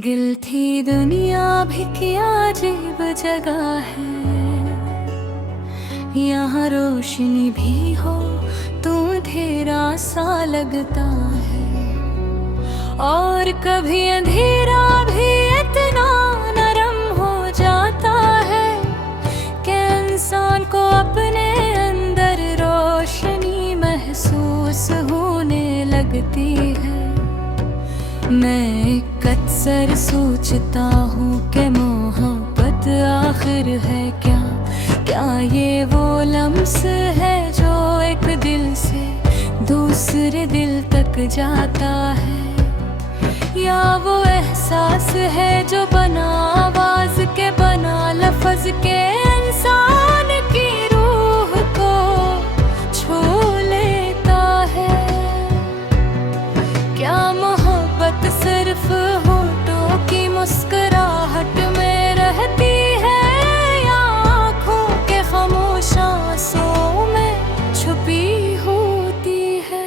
गिल थी दुनिया भी क्या अजीब जगह है, यहाँ रोशनी भी हो तो अंधेरा सा लगता है, और कभी अंधेरा भी इतना नरम हो जाता है कि इंसान को अपने अंदर रोशनी महसूस होने लगती है। मैं अक्सर सोचता हूँ कि मोहब्बत आखिर है क्या? क्या ये वो लम्स है जो एक दिल से दूसरे दिल तक जाता है, या वो एहसास है जो बना आवाज के बना लफ्ज के इंसान की रूह को छू लेता है? क्या मोहब्बत सिर्फ होठों की मुस्कुराहट में रहती है, या आँखों के खामोश आंसुओं में छुपी होती है?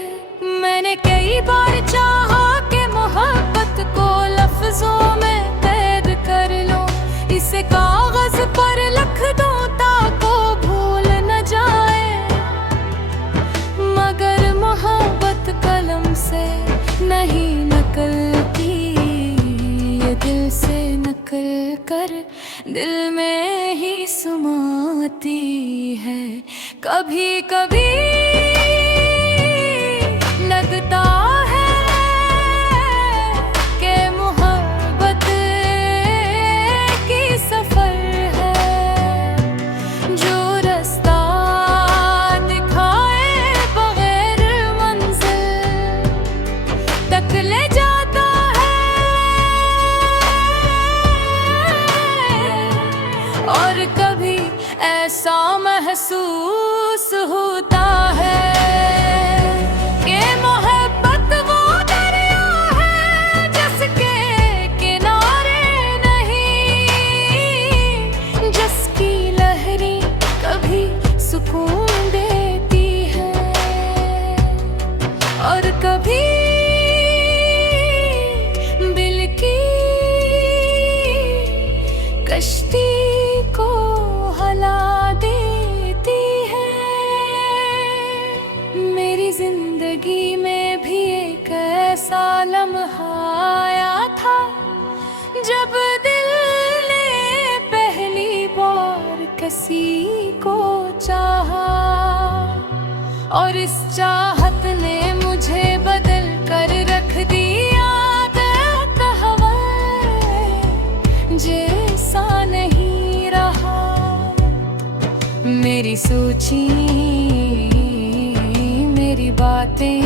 मैंने कई बार चाहा कि मोहब्बत को लफ्जों में कैद कर लूं, इसे कागज पर लिख दूं ताको भूल न जाए, मगर मोहब्बत कलम से नहीं नकलती, ये दिल से नकल कर दिल में ही समाती है। कभी कभी लगता है कि मोहब्बत की सफर है जो रास्ता दिखाए बगैर मंजिल तक ले जाता है, और कभी ऐसा महसूस होता है कि मोहब्बत वो दरिया है जिसके किनारे नहीं, जिसकी लहरें कभी सुकून देती है और कभी बिल की कश्ती को हला देती है। मेरी जिंदगी में भी एक ऐसा लम्हा आया था जब दिल ने पहली बार किसी को चाहा, और इस चाहत ने मुझे बदल कर रख दिया जैसा नहीं रहा। मेरी सोची मेरी बातें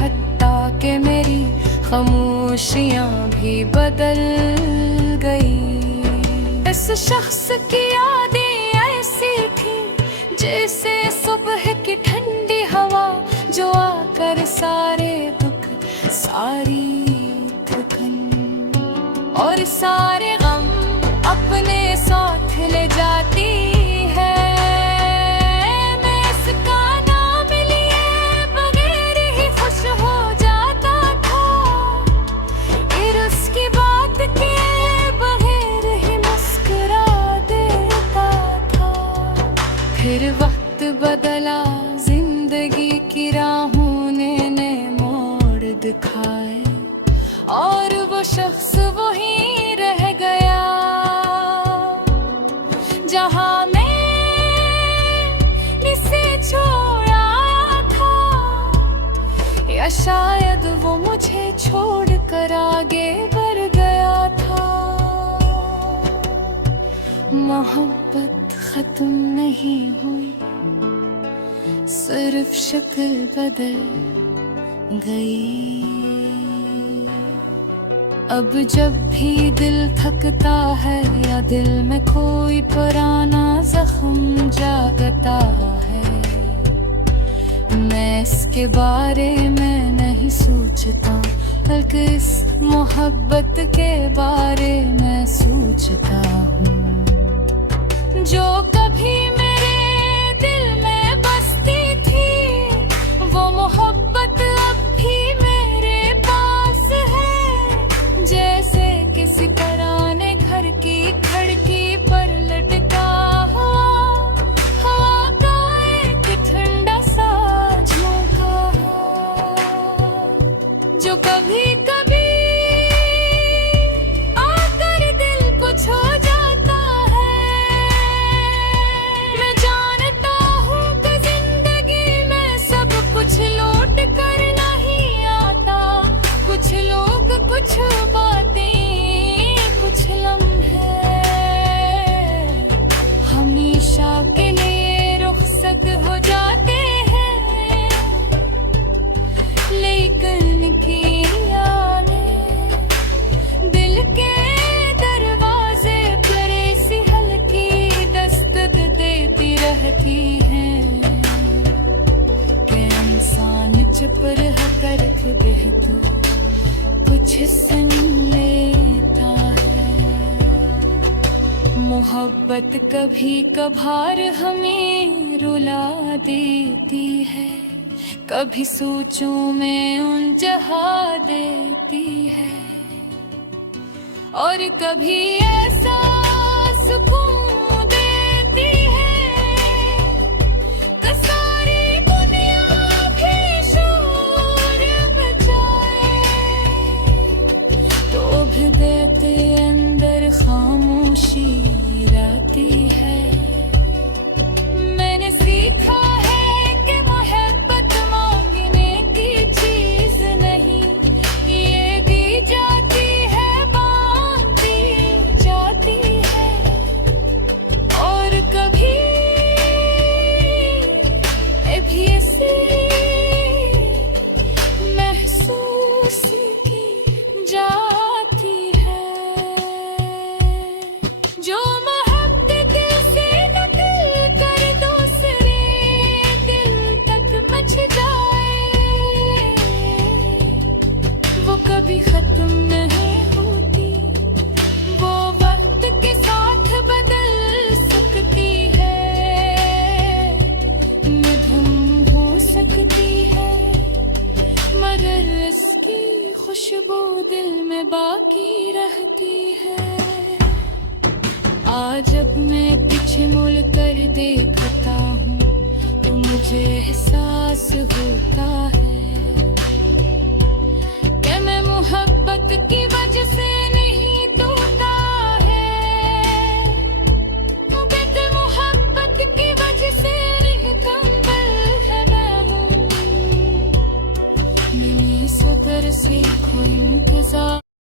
हत्ता के मेरी खामोशियाँ भी बदल गई। इस शख्स की यादें ऐसी थी जैसे सुबह की ठंडी हवा जो आकर सारे दुख सारी थकन और सारे गम अपने साथ ले जाती है। मैं इसका नाम लिए बगैर ही खुश हो जाता था, फिर उसकी बात किए बगैर ही मुस्कुरा देता था। फिर वक्त बदला, जिंदगी की राहों ने नए मोड़ दिखाए, और वो शख्स वहीं रह गया जहां मैं इसे छोड़ा था, या शायद वो मुझे छोड़कर आगे बढ़ गया था। मोहब्बत खत्म नहीं हुई, सिर्फ शक्ल बदल गई। अब जब भी दिल थकता है या दिल में कोई पुराना जख्म जागता है, मैं इसके बारे में नहीं सोचता, बल्कि इस मोहब्बत के बारे में सोचता हूँ जो कभी मेरे दिल में बसती थी। वो मोहब्बत अब भी मेरे पास है, लोग, कुछ बातें, कुछ लम्हे हमेशा के लिए रुखसत हो जाते हैं, लेकिन किया ने दिल के दरवाजे पर ऐसी हल्की दस्तक देती रहती हैं कि इंसान चुप रह कर बेहतर कुछ सुन लेता है। मोहब्बत कभी कभार हमें रुला देती है, कभी सोचों में उलझा देती है, और कभी ऐसा सुकून देती है कि सारी दुनिया भी शोर मचाए, तो भी देते अंदर खामोशी रहती है। मैंने सीखा है कि मोहब्बत मांगने की चीज नहीं, ये दी जाती है, बांधी जाती है, और कभी भी ऐसे महसूस की जाती है। जो मोहब्बत दिल से निकल कर दूसरे दिल तक मच जाए, वो कभी खत्म नहीं होती, वो वक्त के साथ बदल सकती है, मधुम हो सकती है, मगर इसकी खुशबू दिल में बाकी रहती है। आज जब मैं पीछे मुड़ कर देखता हूँ तो मुझे एहसास होता है कि मैं मोहब्बत